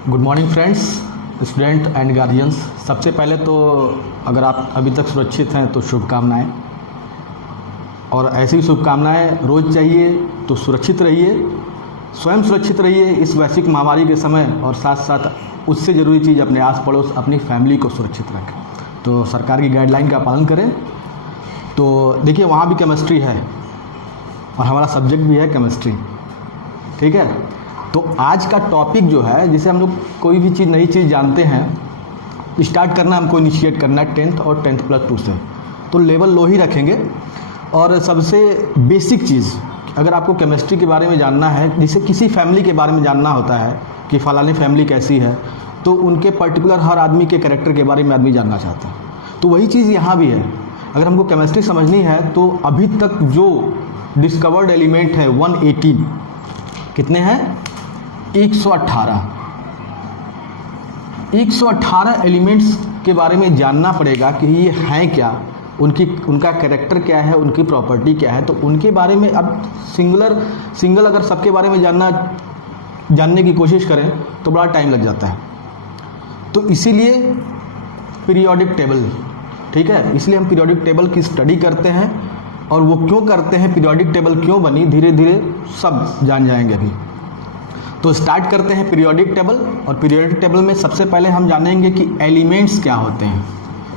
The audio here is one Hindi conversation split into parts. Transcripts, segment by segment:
Good morning friends, student and guardians. सबसे पहले तो अगर आप अभी तक सुरक्षित हैं तो शुभकामनाएं, और ऐसी ही शुभकामनाएं रोज़ चाहिए। तो सुरक्षित रहिए, स्वयं सुरक्षित रहिए इस वैश्विक महामारी के समय, और साथ साथ उससे ज़रूरी चीज़ अपने आस पड़ोस अपनी फैमिली को सुरक्षित रखें। तो सरकार की गाइडलाइन का पालन करें। तो देखिए, वहाँ भी केमिस्ट्री है और हमारा सब्जेक्ट भी है केमिस्ट्री, ठीक है। तो आज का टॉपिक जो है, जिसे हम लोग कोई भी चीज़ नई चीज़ जानते हैं, स्टार्ट करना हमको इनिशिएट करना है 10th और 10th+2 से। तो लेवल लो ही रखेंगे। और सबसे बेसिक चीज़, अगर आपको केमिस्ट्री के बारे में जानना है, जैसे किसी फैमिली के बारे में जानना होता है कि फलानी फैमिली कैसी है, तो उनके पर्टिकुलर हर आदमी के कैरेक्टर के बारे में आदमी जानना चाहता है। तो वही चीज़ यहाँ भी है। अगर हमको केमिस्ट्री समझनी है तो अभी तक जो डिस्कवर्ड एलिमेंट है 118, कितने हैं? 118 एलिमेंट्स के बारे में जानना पड़ेगा कि ये हैं क्या, उनका कैरेक्टर क्या है, उनकी प्रॉपर्टी क्या है। तो उनके बारे में अब सिंगल अगर सबके बारे में जानने की कोशिश करें तो बड़ा टाइम लग जाता है। तो इसीलिए पीरियोडिक टेबल, ठीक है, इसलिए हम पीरियोडिक टेबल की स्टडी करते हैं। और वो क्यों करते हैं, पीरियोडिक टेबल क्यों बनी, धीरे धीरे सब जान जाएंगे अभी। तो स्टार्ट करते हैं पीरियोडिक टेबल। और पीरियोडिक टेबल में सबसे पहले हम जानेंगे कि एलिमेंट्स क्या होते हैं।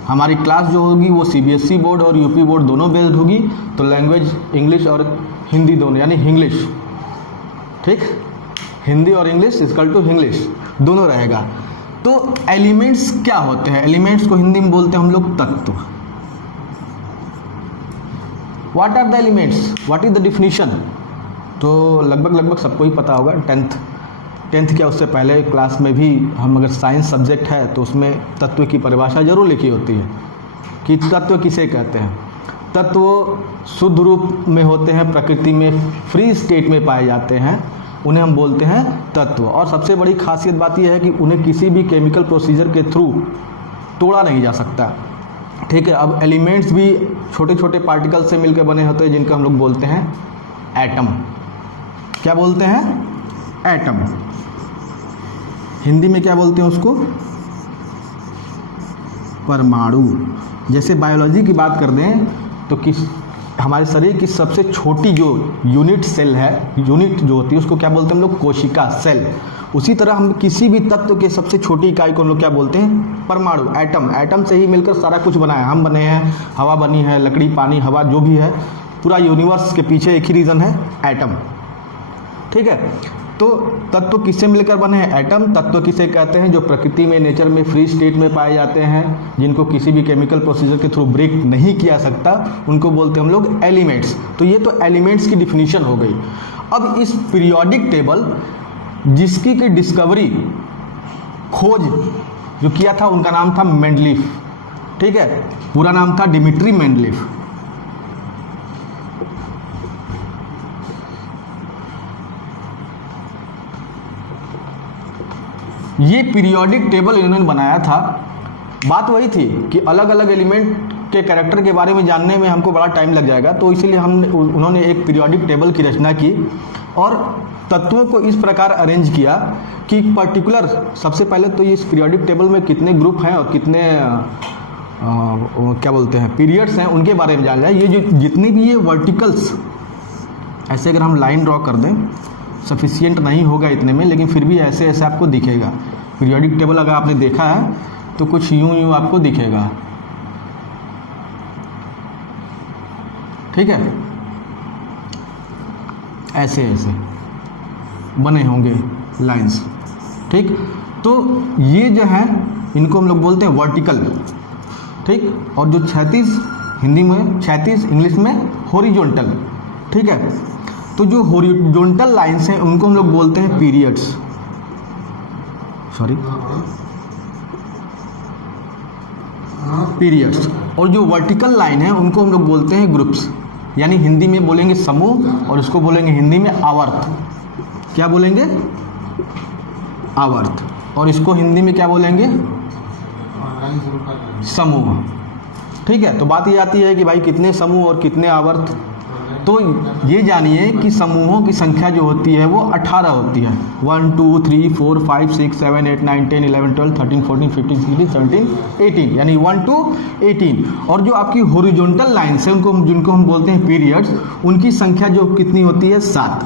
हमारी क्लास जो होगी वो CBSE बोर्ड और UP बोर्ड दोनों बेस्ड होगी। तो लैंग्वेज इंग्लिश और हिंदी दोनों, यानी इंग्लिश, ठीक, हिंदी और इंग्लिश इक्वल टू इंग्लिश दोनों रहेगा। तो एलिमेंट्स क्या होते हैं? एलिमेंट्स को हिंदी में बोलते हैं हम लोग तत्व। What are the elements, what is the definition? तो लगभग सबको ही पता होगा। 10th क्या, उससे पहले क्लास में भी हम, अगर साइंस सब्जेक्ट है तो उसमें तत्व की परिभाषा जरूर लिखी होती है कि तत्व किसे कहते हैं। तत्व शुद्ध रूप में होते हैं, प्रकृति में फ्री स्टेट में पाए जाते हैं, उन्हें हम बोलते हैं तत्व। और सबसे बड़ी खासियत बात यह है कि उन्हें किसी भी केमिकल प्रोसीजर के थ्रू तोड़ा नहीं जा सकता, ठीक है। अब एलिमेंट्स भी छोटे छोटे पार्टिकल से मिलकर बने होते हैं, जिनको हम लोग बोलते हैं एटम। क्या बोलते हैं? एटम। हिंदी में क्या बोलते हैं उसको? परमाणु। जैसे बायोलॉजी की बात कर दें तो हमारे शरीर की सबसे छोटी जो यूनिट सेल है, यूनिट जो होती है, उसको क्या बोलते हैं हम लोग? कोशिका, सेल। उसी तरह हम किसी भी तत्व के सबसे छोटी इकाई को हम लोग क्या बोलते हैं? परमाणु, एटम। एटम से ही मिलकर सारा कुछ बना है। हम बने हैं, हवा बनी है, लकड़ी, पानी, हवा, जो भी है, पूरा यूनिवर्स के पीछे एक ही रीज़न है, एटम, ठीक है। तो तत्व किससे मिलकर बने हैं? एटम। तत्व किसे कहते हैं? जो प्रकृति में, नेचर में फ्री स्टेट में पाए जाते हैं, जिनको किसी भी केमिकल प्रोसीजर के थ्रू ब्रेक नहीं किया सकता, उनको बोलते हैं हम लोग एलिमेंट्स। तो ये तो एलिमेंट्स की डिफिनीशन हो गई। अब इस पीरियोडिक टेबल, जिसकी की डिस्कवरी, खोज जो किया था, उनका नाम था मेंडलीफ, ठीक है। पूरा नाम था डिमिट्री मेंडलीफ। ये पीरियोडिक टेबल इन्होंने बनाया था। बात वही थी कि अलग अलग एलिमेंट के कैरेक्टर के बारे में जानने में हमको बड़ा टाइम लग जाएगा, तो इसीलिए उन्होंने एक पीरियोडिक टेबल की रचना की और तत्वों को इस प्रकार अरेंज किया कि पर्टिकुलर, सबसे पहले तो इस पीरियोडिक टेबल में कितने ग्रुप हैं और कितने क्या बोलते हैं, पीरियड्स हैं, उनके बारे में जान जाए। ये जो जितनी भी ये वर्टिकल्स, ऐसे अगर हम लाइन ड्रॉ कर दें, सफिशिएंट नहीं होगा इतने में, लेकिन फिर भी ऐसे ऐसे आपको दिखेगा। पीरियोडिक टेबल अगर आपने देखा है तो कुछ यूं आपको दिखेगा, ठीक है। ऐसे ऐसे बने होंगे लाइंस, ठीक। तो ये जो है, इनको हम लोग बोलते हैं वर्टिकल, ठीक। और जो 36, हिंदी में 36, इंग्लिश में हॉरिजॉन्टल, ठीक है। तो जो हॉरिजॉन्टल लाइंस हैं उनको हम लोग बोलते हैं पीरियड्स, पीरियड्स। और जो वर्टिकल लाइन है उनको हम लोग बोलते हैं ग्रुप्स, यानी हिंदी में बोलेंगे समूह, और उसको बोलेंगे हिंदी में आवर्त। क्या बोलेंगे? आवर्त। और इसको हिंदी में क्या बोलेंगे? समूह, ठीक है। तो बात ये आती है कि भाई कितने समूह और कितने आवर्त, तो ये जानिए कि समूहों की संख्या जो होती है वो 18 होती है। 1 2 3 4 5 6 7 8 9 10 11 12 13 14 15 16 17 18 यानी 1 to 18। और जो आपकी हॉरिजॉन्टल लाइन्स है उनको जिनको हम बोलते हैं पीरियड्स, उनकी संख्या जो कितनी होती है 7,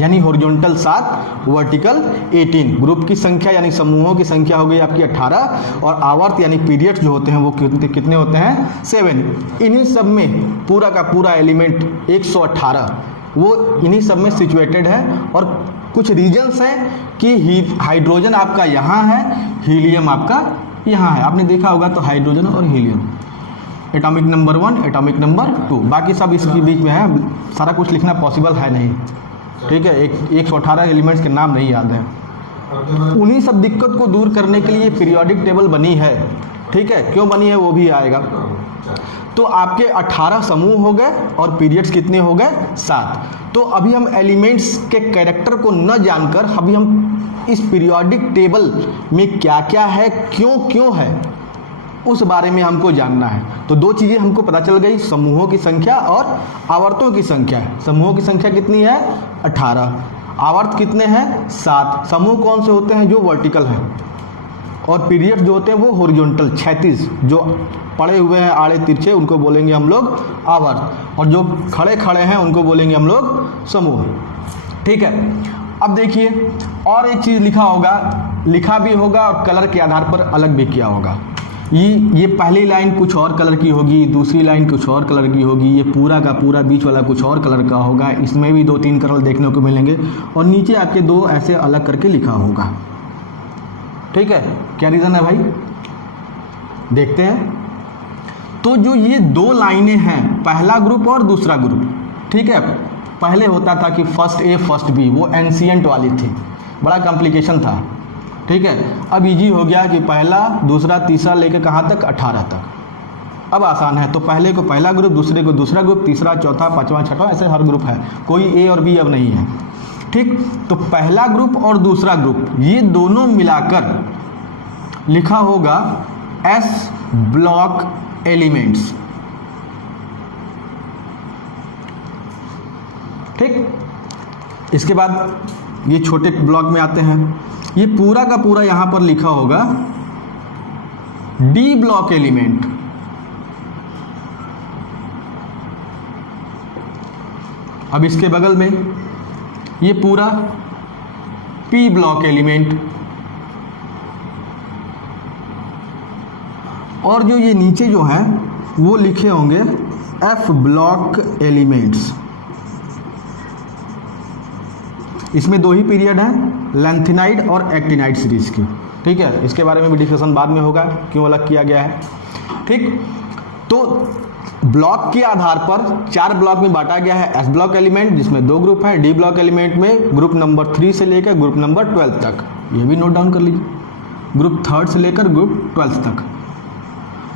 यानी हॉरिजॉन्टल 7, वर्टिकल 18। ग्रुप की संख्या यानी समूहों की संख्या हो गई आपकी 18 और आवर्त यानी पीरियड्स जो होते हैं वो कितने होते हैं 7। इन्हीं सब में पूरा का पूरा एलिमेंट 118 वो इन्हीं सब में सिचुएटेड है। और कुछ रीजन्स हैं कि हाइड्रोजन आपका यहाँ है, हीलियम आपका यहाँ है। आपने देखा होगा तो हाइड्रोजन और helium, atomic number 1, atomic number 2, बाकी सब इसके बीच में है। सारा कुछ लिखना पॉसिबल है नहीं, ठीक है। 118 एलिमेंट्स के नाम नहीं याद है। उन्हीं सब दिक्कत को दूर करने के लिए पीरियोडिक टेबल बनी है, ठीक है। क्यों बनी है वो भी आएगा। तो आपके 18 समूह हो गए और पीरियड्स कितने हो गए 7। तो अभी हम एलिमेंट्स के कैरेक्टर को न जानकर अभी हम इस पीरियोडिक टेबल में क्या क्या है, क्यों है, उस बारे में हमको जानना है। तो दो चीज़ें हमको पता चल गई, समूहों की संख्या और आवर्तों की संख्या। समूहों की संख्या कितनी है 18, आवर्त कितने हैं 7। समूह कौन से होते हैं जो वर्टिकल हैं, और पीरियड जो होते हैं वो हॉरिजॉन्टल 36, जो पड़े हुए हैं आड़े तिरछे उनको बोलेंगे हम लोग आवर्त, और जो खड़े खड़े हैं उनको बोलेंगे हम लोग समूह, ठीक है। अब देखिए और एक चीज़ लिखा भी होगा और कलर के आधार पर अलग भी किया होगा। ये पहली लाइन कुछ और कलर की होगी, दूसरी लाइन कुछ और कलर की होगी, ये पूरा का पूरा बीच वाला कुछ और कलर का होगा, इसमें भी 2-3 कलर देखने को मिलेंगे, और नीचे आपके 2 ऐसे अलग करके लिखा होगा, ठीक है। क्या रीज़न है भाई, देखते हैं। तो जो ये 2 लाइनें हैं, पहला ग्रुप और दूसरा ग्रुप, ठीक है। पहले होता था कि फर्स्ट ए फर्स्ट बी, वो एंशिएंट वाली थी, बड़ा कॉम्प्लिकेशन था, ठीक है। अब इजी हो गया कि पहला दूसरा तीसरा लेकर कहाँ तक 18 तक, अब आसान है। तो पहले को पहला ग्रुप, दूसरे को दूसरा ग्रुप, तीसरा चौथा पांचवा छठवां ऐसे हर ग्रुप है, कोई ए और बी अब नहीं है, ठीक। तो पहला ग्रुप और दूसरा ग्रुप ये दोनों मिलाकर लिखा होगा एस ब्लॉक एलिमेंट्स, ठीक। इसके बाद ये छोटे ब्लॉक में आते हैं, ये पूरा का पूरा यहां पर लिखा होगा डी ब्लॉक एलिमेंट, अब इसके बगल में ये पूरा पी ब्लॉक एलिमेंट, और जो ये नीचे जो है वो लिखे होंगे एफ ब्लॉक एलिमेंट्स। इसमें 2 ही पीरियड हैं, लैंथेनाइड और एक्टिनाइड सीरीज की, ठीक है। इसके बारे में भी डिस्कशन बाद में होगा क्यों अलग किया गया है, ठीक। तो ब्लॉक के आधार पर 4 ब्लॉक में बांटा गया है एस ब्लॉक एलिमेंट, जिसमें 2 ग्रुप हैं। डी ब्लॉक एलिमेंट में ग्रुप नंबर 3 से लेकर ग्रुप नंबर 12 तक, ये भी नोट डाउन कर लीजिए, ग्रुप 3 से लेकर ग्रुप 12 तक।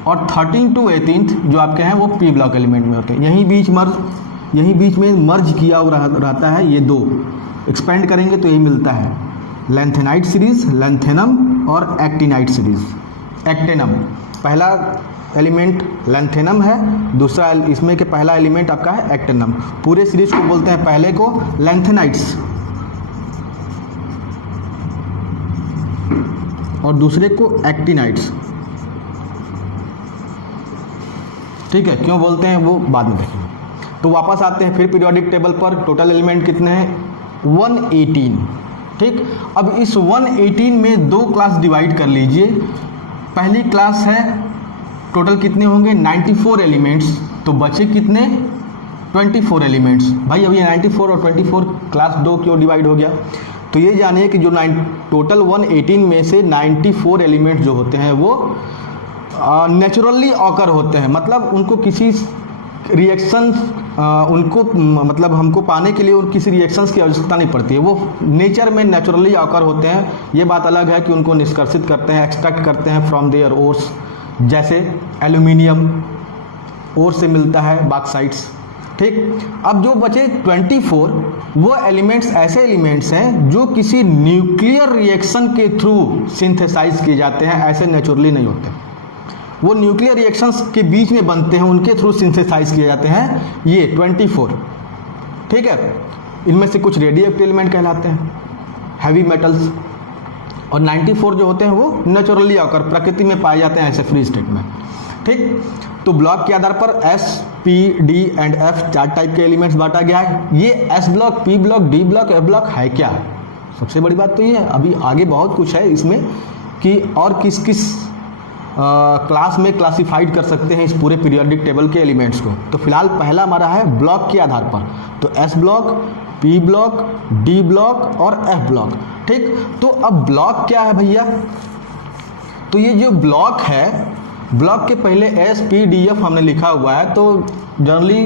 और 13 to 18 जो आपके हैं वो पी ब्लॉक एलिमेंट में होते हैं। यहीं बीच में मर्ज किया रहता है, ये 2 एक्सपेंड करेंगे तो यही मिलता है, लैंथेनाइड सीरीज, लैंथेनम और एक्टिनाइड सीरीज। एक्टेनम पहला एलिमेंट लैंथेनम है, दूसरा इसमें के पहला एलिमेंट आपका है एक्टेनम। पूरे सीरीज को बोलते हैं पहले को लैंथेनाइड्स और दूसरे को एक्टिनाइड्स, ठीक है। क्यों बोलते हैं वो बाद में देखेंगे। तो वापस आते हैं फिर पीरियोडिक टेबल पर, टोटल एलिमेंट कितने हैं 118, ठीक। अब इस 118 में 2 क्लास डिवाइड कर लीजिए। पहली क्लास है, टोटल कितने होंगे 94 एलिमेंट्स, तो बचे कितने 24 एलिमेंट्स। भाई अब ये 94 और 24 क्लास 2 क्यों डिवाइड हो गया, तो ये जानिए कि जो टोटल 118 में से 94 एलिमेंट्स जो होते हैं वो नेचुरली ऑकर होते हैं, मतलब उनको किसी रिएक्शन उनको मतलब हमको पाने के लिए उन किसी रिएक्शंस की आवश्यकता नहीं पड़ती है, वो नेचर में नेचुरली ऑकर होते हैं। ये बात अलग है कि उनको निष्कर्षित करते हैं, एक्सट्रैक्ट करते हैं फ्रॉम देयर ओर्स, जैसे एल्यूमिनियम ओर से मिलता है बॉक्साइट्स, ठीक। अब जो बचे 24 वो एलिमेंट्स ऐसे एलिमेंट्स हैं जो किसी न्यूक्लियर रिएक्शन के थ्रू सिंथेसाइज किए जाते हैं, ऐसे नेचुरली नहीं होते। वो न्यूक्लियर रिएक्शंस के बीच में बनते हैं, उनके थ्रू सिंथेसाइज किए जाते हैं ये 24। ठीक है, इनमें से कुछ रेडियो एक्टिव एलिमेंट कहलाते हैं, हैवी मेटल्स, और 94 जो होते हैं वो नेचुरली आकर प्रकृति में पाए जाते हैं ऐसे फ्री स्टेट में। ठीक, तो ब्लॉक के आधार पर S, P, D and F 4 type के एलिमेंट्स बांटा गया है। ये S block, P block, D block, F block है क्या? सबसे बड़ी बात तो ये है, अभी आगे बहुत कुछ है इसमें कि और किस किस क्लास में क्लासिफाइड कर सकते हैं इस पूरे पीरियोडिक टेबल के एलिमेंट्स को। तो फिलहाल पहला हमारा है ब्लॉक के आधार पर, तो S block, P block, D block और एफ ब्लॉक। ठीक, तो अब ब्लॉक क्या है भैया? तो ये जो ब्लॉक है, ब्लॉक के पहले एस, पी, डी, एफ हमने लिखा हुआ है, तो जनरली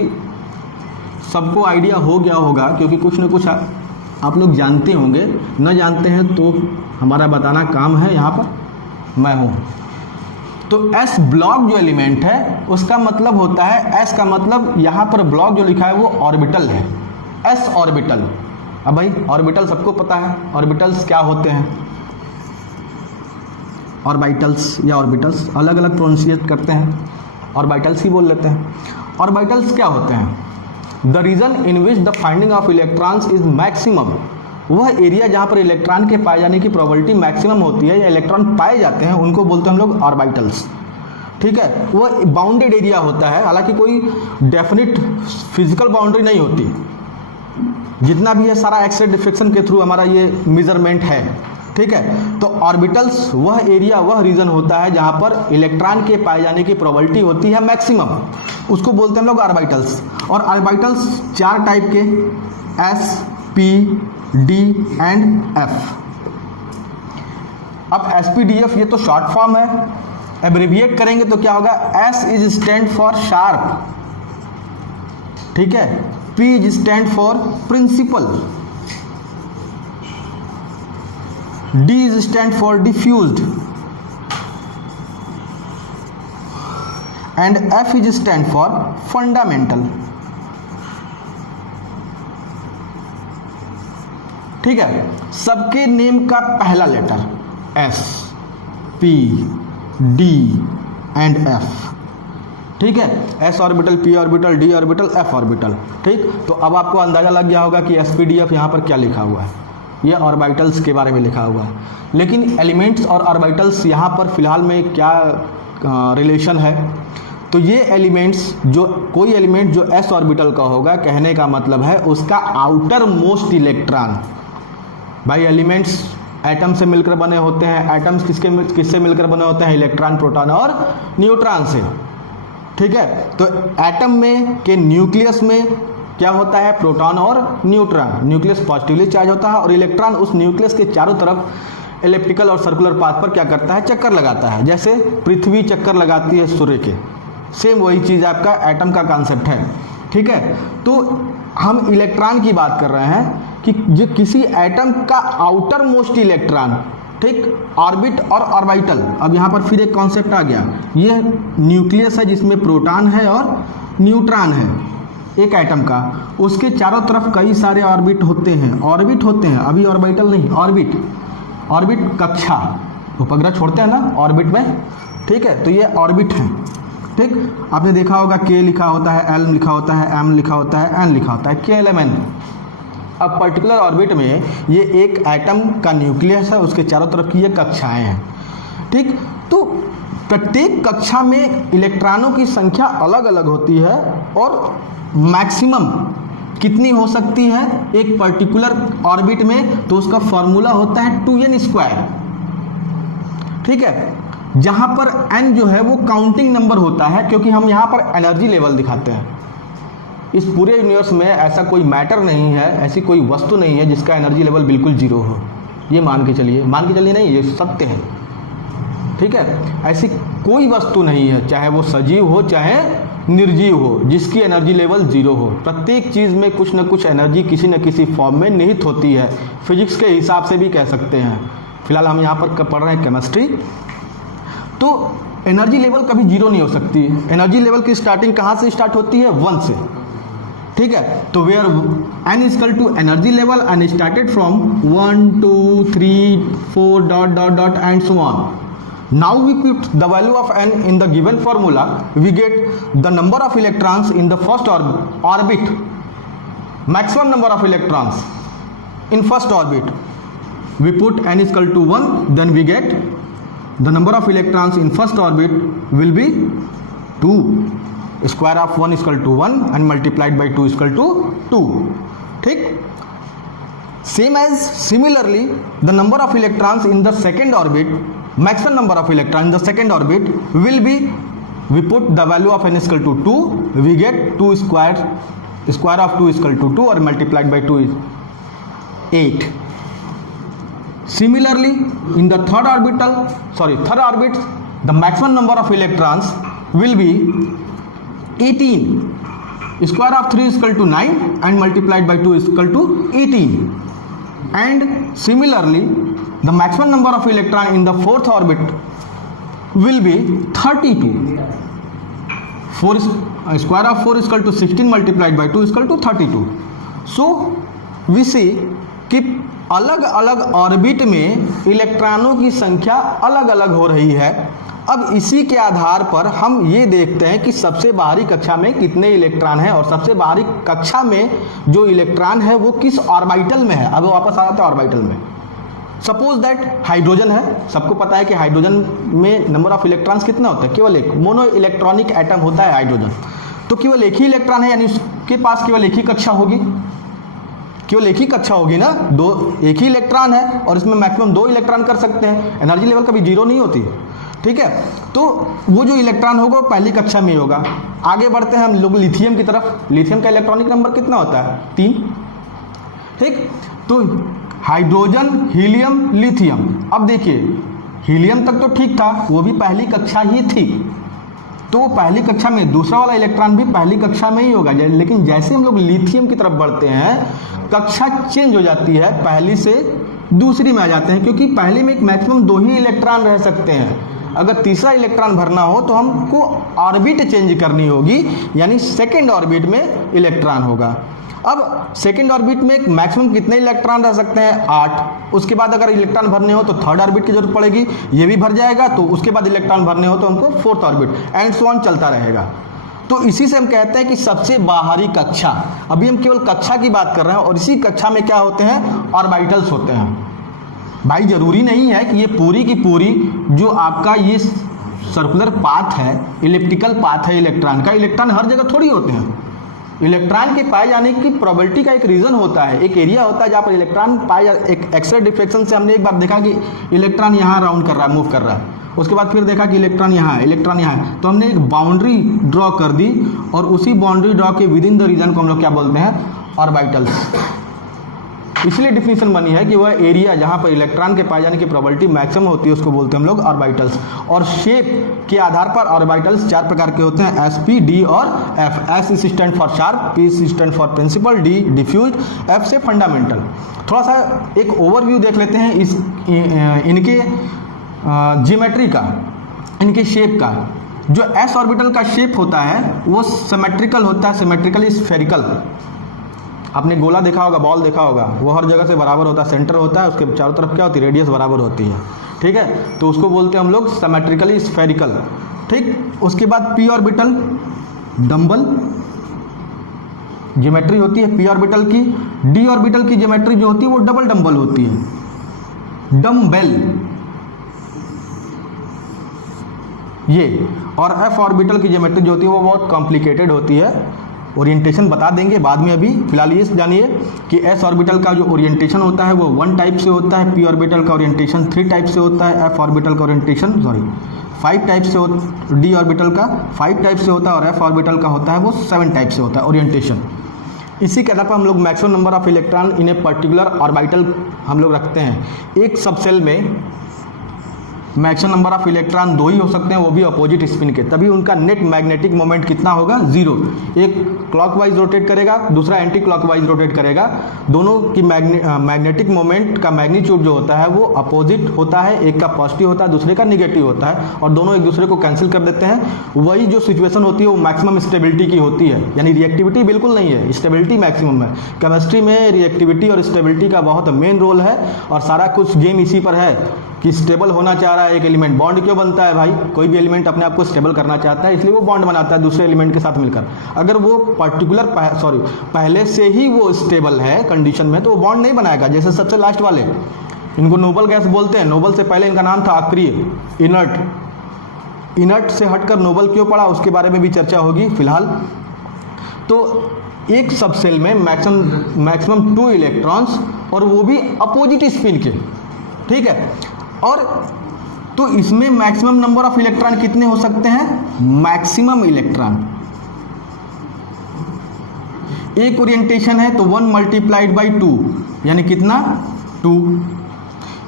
सबको आइडिया हो गया होगा, क्योंकि कुछ न कुछ आप लोग जानते होंगे, न जानते हैं तो हमारा बताना काम है, यहाँ पर मैं हूँ। तो एस ब्लॉक जो एलिमेंट है उसका मतलब होता है, एस का मतलब यहाँ पर ब्लॉक जो लिखा है वो ऑर्बिटल है, एस ऑर्बिटल। अब भाई ऑर्बिटल सबको पता है, ऑर्बिटल्स क्या होते हैं? ऑर्बिटल्स या ऑर्बिटल्स अलग अलग प्रोनाउंसिएट करते हैं, ऑर्बिटल्स ही बोल लेते हैं। ऑर्बिटल्स क्या होते हैं? The region in which the finding of electrons is maximum, वह एरिया जहाँ पर इलेक्ट्रॉन के पाए जाने की प्रोबेबिलिटी मैक्सिमम होती है या इलेक्ट्रॉन पाए जाते हैं, उनको बोलते हैं हम लोग ऑर्बिटल्स। ठीक है, वह बाउंडेड एरिया होता है, हालांकि कोई डेफिनिट फिजिकल बाउंड्री नहीं होती, जितना भी है सारा एक्स-रे डिफ्रेक्शन के थ्रू हमारा ये मेजरमेंट है। ठीक है, तो ऑर्बिटल्स वह एरिया, वह रीजन होता है जहाँ पर इलेक्ट्रॉन के पाए जाने की प्रोबेबिलिटी होती है मैक्सिमम, उसको बोलते हैं हम लोग ऑर्बिटल्स। और ऑर्बिटल्स 4 टाइप के, S, P, D and F. अब एस, पी, डी, एफ ये तो शॉर्ट फॉर्म है, एब्रिविएट करेंगे तो क्या होगा? S is stand for sharp, ठीक है, P is stand for principal, D is stand for diffused and F is stand for fundamental. ठीक है, सबके नेम का पहला letter S, P, D and F. ठीक है, S orbital, P orbital, D orbital, F orbital. ठीक, तो अब आपको अंदाजा लग गया होगा कि एस, पी, डी, एफ यहाँ पर क्या लिखा हुआ है, ये ऑर्बिटल्स के बारे में लिखा हुआ है। लेकिन एलिमेंट्स और ऑर्बिटल्स यहाँ पर फिलहाल में क्या रिलेशन है? तो ये एलिमेंट्स, जो कोई एलिमेंट जो एस ऑर्बिटल का होगा, कहने का मतलब है उसका आउटर मोस्ट इलेक्ट्रॉन। भाई एलिमेंट्स एटम से मिलकर बने होते हैं, एटम्स किससे मिलकर बने होते हैं? इलेक्ट्रॉन, प्रोटॉन और न्यूट्रॉन से। ठीक है, तो एटम में के न्यूक्लियस में क्या होता है? प्रोटॉन और न्यूट्रॉन। न्यूक्लियस पॉजिटिवली चार्ज होता है और इलेक्ट्रॉन उस न्यूक्लियस के चारों तरफ इलेप्टिकल और सर्कुलर पाथ पर क्या करता है? चक्कर लगाता है, जैसे पृथ्वी चक्कर लगाती है सूर्य के, सेम वही चीज़ आपका एटम का कॉन्सेप्ट है। ठीक है, तो हम इलेक्ट्रॉन की बात कर रहे हैं कि जो किसी एटम का आउटर मोस्ट इलेक्ट्रॉन, ठीक, ऑर्बिट और ऑर्बिटल। अब यहाँ पर फिर एक कॉन्सेप्ट आ गया, ये न्यूक्लियस है जिसमें प्रोटॉन है और न्यूट्रॉन है एक एटम का, उसके चारों तरफ कई सारे ऑर्बिट होते हैं, ऑर्बिट होते हैं, अभी ऑर्बिटल नहीं, ऑर्बिट। ऑर्बिट कक्षा, उपग्रह छोड़ते हैं ना ऑर्बिट में, ठीक है, तो ये ऑर्बिट है। ठीक, आपने देखा होगा के लिखा होता है, एल लिखा होता है, एम लिखा होता है, एन लिखा होता है, के एल एम एन। अब पर्टिकुलर ऑर्बिट में ये एक एटम का न्यूक्लियस है, उसके चारों तरफ की ये कक्षाएं हैं। ठीक, तो प्रत्येक कक्षा में इलेक्ट्रॉनों की संख्या अलग अलग होती है और मैक्सिमम कितनी हो सकती है एक पर्टिकुलर ऑर्बिट में? तो उसका फॉर्मूला होता है 2n²। ठीक है, जहां पर n जो है वो काउंटिंग नंबर होता है, क्योंकि हम यहां पर एनर्जी लेवल दिखाते हैं। इस पूरे यूनिवर्स में ऐसा कोई मैटर नहीं है, ऐसी कोई वस्तु नहीं है जिसका एनर्जी लेवल बिल्कुल जीरो हो, ये मान के चलिए नहीं, ये सत्य है। ठीक है, ऐसी कोई वस्तु नहीं है, चाहे वो सजीव हो चाहे निर्जीव हो, जिसकी एनर्जी लेवल जीरो हो। प्रत्येक चीज़ में कुछ न कुछ एनर्जी किसी न किसी फॉर्म में निहित होती है, फिजिक्स के हिसाब से भी कह सकते हैं। फिलहाल हम यहाँ पर पढ़ रहे हैं केमिस्ट्री। तो एनर्जी लेवल कभी जीरो नहीं हो सकती। एनर्जी लेवल की स्टार्टिंग कहाँ से स्टार्ट होती है? 1 से। ठीक है, तो where n equal to energy level and started from 1 2 3 4 ... and so on. Now we put the value of n in the given formula. We get the number of electrons in the first orbit, maximum number of electrons in first orbit. We put n is equal to 1, then we get the number of electrons in first orbit will be 2. Square of 1 is equal to 1 and multiplied by 2 is equal to 2. ठीक. Same as similarly the number of electrons in the second orbit, maximum number of electrons in the second orbit will be, we put the value of n is equal to 2, we get 2 square of 2 is equal to 2 or multiplied by 2 is 8. Similarly in the third orbit, the maximum number of electrons will be 18. Square of 3 is equal to 9 and multiplied by 2 is equal to 18. And similarly the maximum number of electron in the fourth orbit will be 32. Square of 4 is equal to 16 multiplied by 2 is equal to 32. So we see कि अलग अलग ऑर्बिट में इलेक्ट्रॉनों की संख्या अलग अलग हो रही है। अब इसी के आधार पर हम ये देखते हैं कि सबसे बाहरी कक्षा में कितने इलेक्ट्रॉन हैं और सबसे बाहरी कक्षा में जो इलेक्ट्रॉन है वो किस ऑर्बिटल में है। अब वापस आ जाता है ऑर्बिटल में। सपोज दैट हाइड्रोजन है, सबको पता है कि हाइड्रोजन में नंबर ऑफ इलेक्ट्रॉन्स कितना होता है, केवल एक मोनो इलेक्ट्रॉनिक एटम होता है हाइड्रोजन। तो केवल एक ही इलेक्ट्रॉन है, यानी उसके पास केवल एक ही कक्षा होगी, केवल एक ही कक्षा होगी ना, एक ही इलेक्ट्रॉन है और इसमें मैक्सिमम 2 इलेक्ट्रॉन कर सकते हैं। एनर्जी लेवल कभी 0 नहीं होती है, ठीक है। तो वो जो इलेक्ट्रॉन होगा वो पहली कक्षा में ही होगा। आगे बढ़ते हैं हम लोग लिथियम की तरफ। लिथियम का इलेक्ट्रॉनिक नंबर कितना होता है, 3, ठीक। तो हाइड्रोजन, हीलियम, लिथियम। अब देखिए हीलियम तक तो ठीक था, वो भी पहली कक्षा ही थी, तो वो पहली कक्षा में, दूसरा वाला इलेक्ट्रॉन भी पहली कक्षा में ही होगा। लेकिन जैसे हम लोग लिथियम की तरफ बढ़ते हैं कक्षा चेंज हो जाती है, पहली से दूसरी में आ जाते हैं, क्योंकि पहले में एक मैक्सिमम 2 ही इलेक्ट्रॉन रह सकते हैं। अगर तीसरा इलेक्ट्रॉन भरना हो तो हमको ऑर्बिट चेंज करनी होगी, यानी सेकेंड ऑर्बिट में इलेक्ट्रॉन होगा। अब सेकेंड ऑर्बिट में एक मैक्सिमम कितने इलेक्ट्रॉन रह सकते हैं, 8। उसके बाद अगर इलेक्ट्रॉन भरने हो तो थर्ड ऑर्बिट की जरूरत पड़ेगी, ये भी भर जाएगा, तो उसके बाद इलेक्ट्रॉन भरने हो तो हमको fourth orbit, and so on चलता रहेगा। तो इसी से हम कहते हैं कि सबसे बाहरी कक्षा, अभी हम केवल कक्षा की बात कर रहे हैं, और इसी कक्षा में क्या होते हैं, ऑर्बिटल्स होते हैं। भाई जरूरी नहीं है कि ये पूरी की पूरी जो आपका ये सर्कुलर पाथ है, इलिप्टिकल पाथ है इलेक्ट्रॉन का, इलेक्ट्रॉन हर जगह थोड़ी होते हैं। इलेक्ट्रॉन के पाए जाने की प्रोबेबिलिटी का एक रीजन होता है, एक एरिया होता है जहाँ पर इलेक्ट्रॉन पाए, एक एक्सरे डिफ्लेक्शन से हमने एक बार देखा कि इलेक्ट्रॉन यहाँ राउंड कर रहा है, मूव कर रहा है, उसके बाद फिर देखा कि इलेक्ट्रॉन यहाँ है, इलेक्ट्रॉन यहाँ है, तो हमने एक बाउंड्री ड्रॉ कर दी, और उसी बाउंड्री ड्रॉ के विद इन द रीजन को हम लोग क्या बोलते हैं, ऑर्बिटल्स। इसलिए डिफिनीशन बनी है कि वह एरिया जहाँ पर इलेक्ट्रॉन के पाए जाने की प्रोबेबिलिटी मैक्सिमम होती है उसको बोलते हैं हम लोग ऑर्बिटल्स। और शेप के आधार पर ऑर्बिटल्स 4 प्रकार के होते हैं, एस, पी, डी और F. S stand for sharp, P stand for principal, D diffuse, F से फंडामेंटल। थोड़ा सा एक ओवरव्यू देख लेते हैं इस इनके ज्योमेट्री का, इनके शेप का। जो एस ऑर्बिटल का शेप होता है वो सिमेट्रिकल होता है, सिमेट्रिकली स्फेरिकल। आपने गोला देखा होगा, बॉल देखा होगा, वो हर जगह से बराबर होता है, सेंटर होता है, उसके चारों तरफ क्या होती है, रेडियस बराबर होती है, ठीक है। तो उसको बोलते हैं हम लोग सिमेट्रिकली स्फेरिकल, ठीक। उसके बाद पी ऑर्बिटल, डम्बल ज्योमेट्री होती है पी ऑर्बिटल की। डी ऑर्बिटल की ज्योमेट्री जो होती है वो डबल डम्बल होती है, डम्बेल ये। और एफ ऑर्बिटल की ज्योमेट्री जो होती है वो बहुत कॉम्प्लिकेटेड होती है, ओरिएंटेशन बता देंगे बाद में, अभी फिलहाल ये जानिए कि एस ऑर्बिटल का जो ओरिएंटेशन होता है वो 1 टाइप से होता है, पी ऑर्बिटल का ओरिएंटेशन 3 टाइप से होता है, एफ ऑर्बिटल का ओरिएंटेशन 5 टाइप से होता, डी ऑर्बिटल का 5 टाइप से होता है, और एफ ऑर्बिटल का होता है वो 7 टाइप से होता है ओरिएंटेशन। इसी के आधार पर हम लोग maximum number of electron in a particular orbital हम लोग रखते हैं। एक सब सेल में मैक्सिमम नंबर ऑफ इलेक्ट्रॉन 2 ही हो सकते हैं, वो भी अपोजिट स्पिन के, तभी उनका नेट मैग्नेटिक मोमेंट कितना होगा, 0। एक क्लॉकवाइज रोटेट करेगा, दूसरा एंटी क्लॉकवाइज रोटेट करेगा। दोनों की मैग्नेटिक मोमेंट का मैग्नीट्यूड जो होता है वो अपोजिट होता है, एक का पॉजिटिव होता है, दूसरे का निगेटिव होता है, और दोनों एक दूसरे को कैंसिल कर देते हैं। वही जो सिचुएशन होती है वो मैक्सिमम स्टेबिलिटी की होती है, यानी रिएक्टिविटी बिल्कुल नहीं है, स्टेबिलिटी मैक्सिमम है। केमिस्ट्री में रिएक्टिविटी और स्टेबिलिटी का बहुत मेन रोल है, और सारा कुछ गेम इसी पर है कि स्टेबल होना चाह रहा है एक एलिमेंट। बॉन्ड क्यों बनता है भाई? कोई भी एलिमेंट अपने आप को स्टेबल करना चाहता है, इसलिए वो बॉन्ड बनाता है दूसरे एलिमेंट के साथ मिलकर। अगर वो पर्टिकुलर पहले से ही वो स्टेबल है कंडीशन में, तो वो बॉन्ड नहीं बनाएगा। जैसे सबसे लास्ट वाले, इनको नोबल गैस बोलते हैं। नोबल से पहले इनका नाम था अक्रिय, इनर्ट। इनर्ट से हटकर नोबल क्यों पड़ा, उसके बारे में भी चर्चा होगी। फिलहाल तो एक सब सेल में मैक्सिमम 2 इलेक्ट्रॉन्स, और वो भी अपोजिट स्पिन के, ठीक है। और तो इसमें मैक्सिमम नंबर ऑफ इलेक्ट्रॉन कितने हो सकते हैं? मैक्सिमम इलेक्ट्रॉन, एक ओरिएंटेशन है तो 1 मल्टीप्लाइड बाई 2 यानी कितना? 2।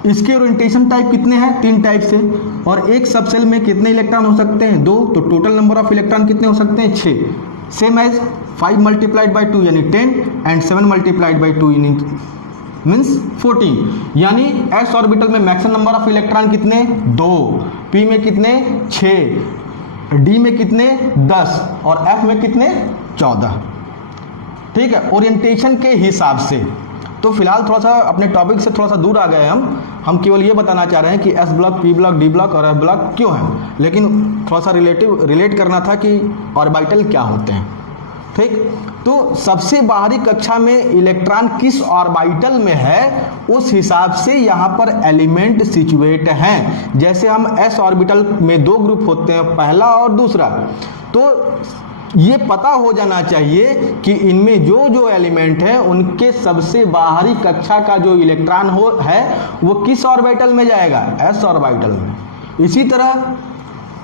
इसके ओरिएंटेशन टाइप कितने हैं? 3 टाइप से। और एक सबसेल में कितने इलेक्ट्रॉन हो सकते हैं? 2। तो टोटल नंबर ऑफ इलेक्ट्रॉन कितने हो सकते हैं? 6। सेम एज 5 मल्टीप्लाइड बाई 2 यानी 10 एंड 7 मल्टीप्लाइड बाई 2 मीन्स 14। यानी एस ऑर्बिटल में मैक्सिमम नंबर ऑफ इलेक्ट्रॉन कितने? 2। पी में कितने? 6। डी में कितने? 10। और एफ में कितने? 14। ठीक है, ओरिएंटेशन के हिसाब से। तो फिलहाल थोड़ा सा अपने टॉपिक से थोड़ा सा दूर आ गए हम केवल ये बताना चाह रहे हैं कि S block, P block, D block और एफ ब्लॉक क्यों है, लेकिन थोड़ा सा रिलेट करना था कि ऑर्बिटल क्या होते हैं। ठीक, तो सबसे बाहरी कक्षा में इलेक्ट्रॉन किस ऑर्बिटल में है, उस हिसाब से यहाँ पर एलिमेंट सिचुएट हैं। जैसे हम एस ऑर्बिटल में 2 ग्रुप होते हैं, पहला और दूसरा। तो ये पता हो जाना चाहिए कि इनमें जो जो एलिमेंट है उनके सबसे बाहरी कक्षा का जो इलेक्ट्रॉन है वो किस ऑर्बिटल में जाएगा? एस ऑर्बिटल में। इसी तरह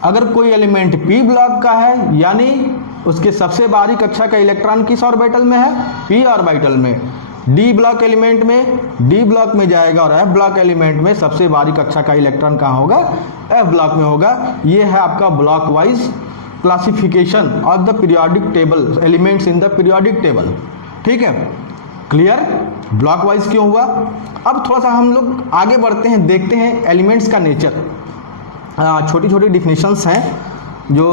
अगर कोई एलिमेंट पी ब्लॉक का है, यानी उसके सबसे बाहरी कक्षा का इलेक्ट्रॉन किस ऑर्बिटल में है? पी ऑर्बिटल में। डी ब्लॉक एलिमेंट में डी ब्लॉक में जाएगा, और एफ ब्लॉक एलिमेंट में सबसे बाहरी कक्षा का इलेक्ट्रॉन कहाँ होगा? एफ ब्लॉक में होगा। ये है आपका block wise classification of the periodic table, elements in the periodic table. ठीक है, क्लियर? ब्लॉक वाइज क्यों हुआ? अब थोड़ा सा हम लोग आगे बढ़ते हैं, देखते हैं एलिमेंट्स का नेचर। छोटी छोटी डिफिनेशंस हैं जो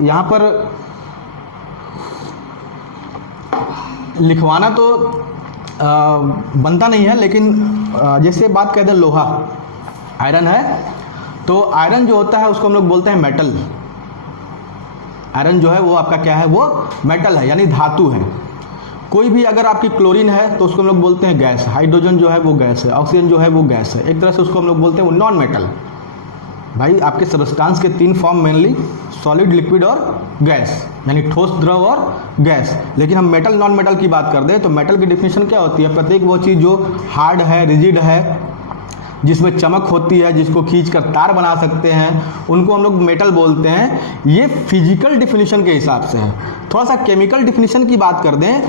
यहाँ पर लिखवाना तो बनता नहीं है, लेकिन जैसे बात कहते हैं लोहा, आयरन है, तो आयरन जो होता है उसको हम लोग बोलते हैं मेटल। आयरन जो है वो आपका क्या है? वो मेटल है, यानी धातु है। कोई भी अगर आपकी क्लोरीन है तो उसको हम लोग बोलते हैं गैस। हाइड्रोजन जो है वो गैस है, ऑक्सीजन जो है वो गैस है। एक तरह से उसको हम लोग बोलते हैं वो नॉन मेटल। भाई आपके सब्सटेंस के 3 फॉर्म मेनली, सॉलिड, लिक्विड और गैस, यानी ठोस, द्रव और गैस। लेकिन हम मेटल नॉन मेटल की बात करते हैं तो मेटल की डिफिनेशन क्या होती है? प्रत्येक वो चीज़ जो हार्ड है, रिजिड है, जिसमें चमक होती है, जिसको खींचकर तार बना सकते हैं, उनको हम लोग मेटल बोलते हैं। ये फिजिकल डिफिनीशन के हिसाब से है। थोड़ा सा केमिकल डिफिनीशन की बात कर दें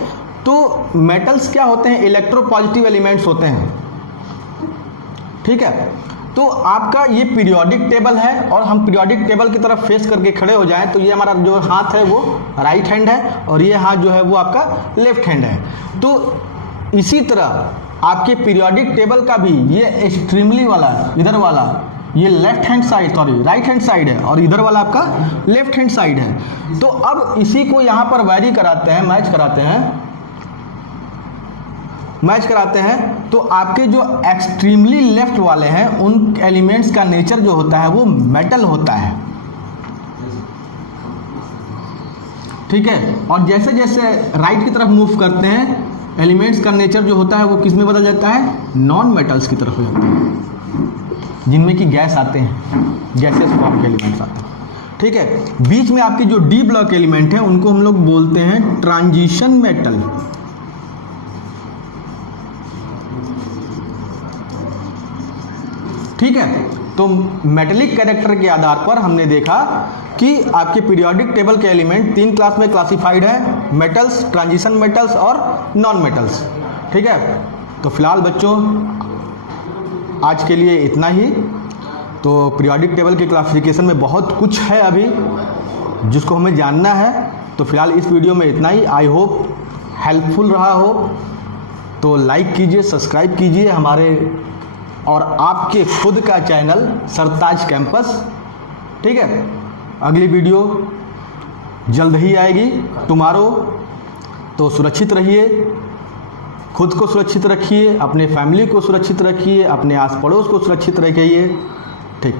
तो मेटल्स क्या होते हैं? इलेक्ट्रोपॉजिटिव एलिमेंट्स होते हैं। ठीक है, तो आपका ये पीरियोडिक टेबल है, और हम पीरियोडिक टेबल की तरफ फेस करके खड़े हो जाएं तो ये हमारा जो हाथ है वो राइट हैंड है, और ये हाथ जो है वो आपका लेफ्ट हैंड है। तो इसी तरह आपके पीरियोडिक टेबल का भी ये एक्सट्रीमली वाला, इधर वाला ये left hand side, sorry right hand side है, और इधर वाला आपका लेफ्ट हैंड साइड है। तो अब इसी को यहाँ पर वैरी कराते हैं, मैच कराते हैं। तो आपके जो एक्सट्रीमली लेफ्ट वाले हैं उन एलिमेंट्स का नेचर जो होता है वो मेटल होता है। ठीक है, और जैसे जैसे राइट की तरफ मूव करते हैं एलिमेंट्स का नेचर जो होता है वो किस में बदल जाता है? नॉन मेटल्स की तरफ हो जाता है, जिनमें कि गैस आते हैं, गैसेस फॉर्म के एलिमेंट्स आते हैं। ठीक है, बीच में आपकी जो डी ब्लॉक एलिमेंट है उनको हम लोग बोलते हैं ट्रांजिशन मेटल। ठीक है, तो मेटेलिक कैरेक्टर के आधार पर हमने देखा कि आपके पीरियोडिक टेबल के एलिमेंट 3 क्लास में क्लासिफाइड है, मेटल्स, ट्रांजिशन मेटल्स और नॉन मेटल्स। ठीक है, तो फिलहाल बच्चों आज के लिए इतना ही। तो पीरियोडिक टेबल के क्लासिफिकेशन में बहुत कुछ है अभी जिसको हमें जानना है। तो फिलहाल इस वीडियो में इतना ही। आई होप हेल्पफुल रहा हो, तो लाइक कीजिए, सब्सक्राइब कीजिए हमारे और आपके खुद का चैनल सरताज कैंपस। ठीक है, अगली वीडियो जल्द ही आएगी टुमारो। तो सुरक्षित रहिए, खुद को सुरक्षित रखिए, अपने फैमिली को सुरक्षित रखिए, अपने आस पड़ोस को सुरक्षित रखिए। ठीक।